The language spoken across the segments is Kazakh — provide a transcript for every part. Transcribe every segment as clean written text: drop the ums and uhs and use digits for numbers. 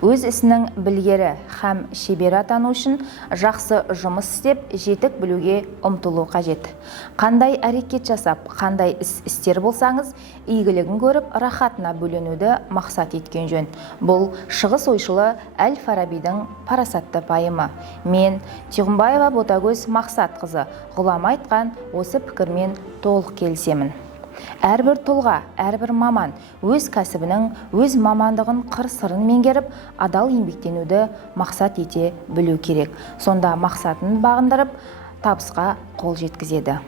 Өз ісінің білгері һәм шебер атану үшін жақсы жұмыс істеп, жетік білуге ұмтылу қажет. Қандай әрекет жасап, қандай іс істер болсаңыз, игілігін көріп, рахатына бөленуді мақсат еткен жөн. Бұл шығыс ойшылы Әл-Фарабидің парасатты пайымы. Мен Тұғынбаева Ботагөз Мақсатқызы ғұлама айтқан осы пікірмен толық келісемін. Әрбір тұлға, әрбір маман өз кәсібінің, өз мамандығын қыр-сырын меңгеріп, адал еңбектенуді мақсат ете білу керек. Сонда мақсатын бағындырып, табысқа қол жеткізеді.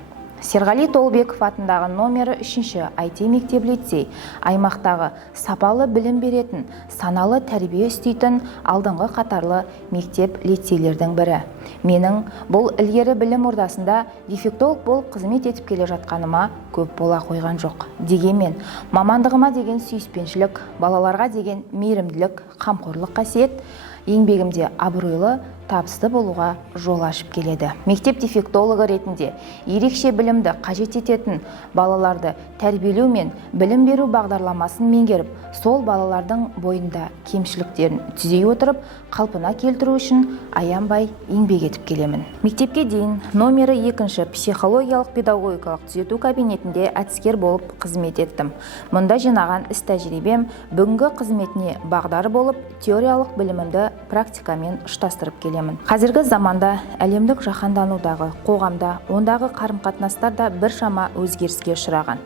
Серғали Толбеков атындағы номері 3-ші IT мектеп-лицей аймақтағы сапалы білім беретін, саналы тәрбие үстейтін алдыңғы қатарлы мектеп-лицейлердің бірі. Менің бұл ілгері білім ордасында дефектолог болып қызмет етіп келе жатқаныма көп бола қойған жоқ. Дегенмен, мамандығыма деген сүйіспеншілік, балаларға деген мейірімділік, қамқорлық қасиет еңбегімде абыройлы, табысты болуға жол ашып келеді. Мектеп дефектологы ретінде ерекше білімді қажет ететін балаларды тәрбиелеу мен білім беру бағдарламасын меңгеріп, сол балалардың бойында кемшіліктерін түзей отырып, қалпына келтіру үшін аянбай еңбек етіп келемін. Мектепке дейін номері 2-ші психологиялық педагогикалық түзету кабинетінде әдіскер болып қызмет еттім. Мұнда жинаған іс тәжірибем бүгінгі қызметіне бағдар болып, теориялық білімімді практикамен ұштастырып келемін. Қазіргі заманда әлемдік жаһанданудағы қоғамда, ондағы қарым-қатынастар да біршама өзгеріске ұшыраған.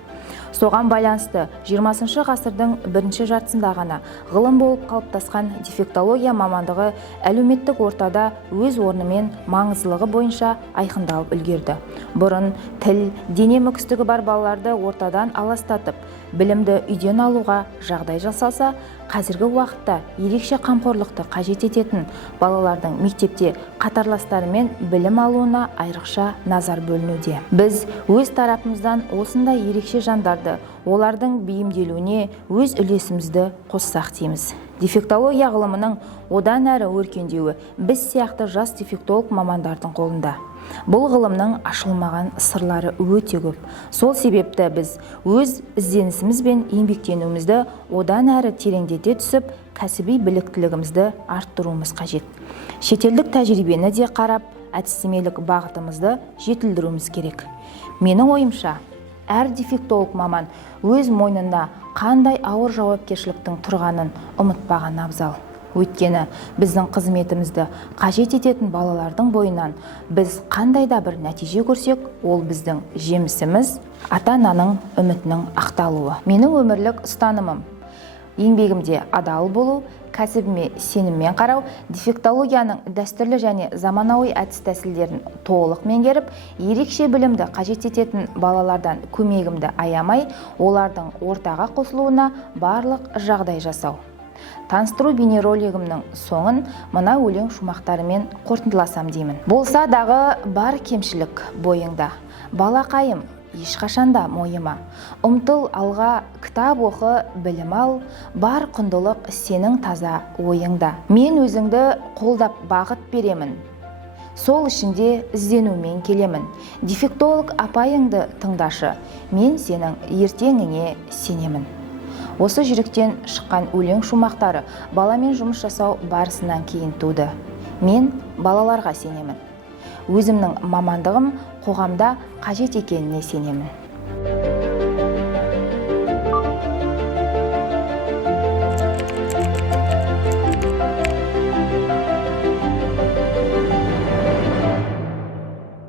Соған байланысты 20-шы ғасырдың бірінші жартысында ғана ғылым болып қалыптасқан дефектология мамандығы әлеуметтік ортада өз орны мен маңыздылығы бойынша айқындалып үлгерді. Бұрын тіл, дене мүкістігі бар балаларды ортадан аластатып, білімді үйден алуға жағдай жасалса, қазіргі уақытта ерекше қамқорлықты қажет ететін балалардың мектепте қатарластарымен білім алуына айрықша назар бөлінуде. Біз өз тарапымыздан осындай ерекше жандарды, олардың бейімделуіне өз үлесімізді қоссақ дейміз. Дефектология ғылымының одан әрі өркендеуі біз сияқты жас дефектолог мамандардың қолында. Бұл ғылымның ашылмаған сырлары өте көп. Сол себепті біз өз ізденісіміз бен еңбектенуімізді одан әрі тереңдете түсіп, кәсіби біліктілігімізді арттыруымыз қажет. Шетелдік тәжірибені де қарап, әдістемелік бағытымызды жетілдіруіміз керек. Менің ойымша, әр дефектолог маман өз мойнында қандай ауыр жауапкершіліктің тұрғанын ұмытпаған абзал. Өйткені біздің қызметімізді қажет ететін балалардың бойынан біз қандай да бір нәтиже көрсек, ол біздің жемісіміз, ата-ананың үмітінің ақталуы. Менің өмірлік ұстанымым: еңбегімде адал болу, кәсібіме сеніммен қарау, дефектологияның дәстүрлі және заманауи әдіс-тәсілдерін толық меңгеріп, ерекше білімді қажет ететін балалардан көмегімді аямай, олардың ортаға қосылуына барлық жағдай жасау. Таныстыру бейнеролигімнің соңын мына өлең шумақтарымен қорытындыласам деймін. Болса дағы бар кемшілік бойыңда, балақайым ешқашанда мойыма. Ұмтыл алға, кітап оқы, білім ал, бар құндылық сенің таза ойыңда. Мен өзіңді қолдап бағыт беремін, сол ішінде ізденумен келемін. Дефектолог апайыңды тыңдашы, мен сенің ертеңіңе сенемін. Осы жүректен шыққан өлең шумақтары баламен жұмыс жасау барысынан кейін туды. Мен балаларға сенемін. Өзімнің мамандығым қоғамда қажет екеніне сенемін.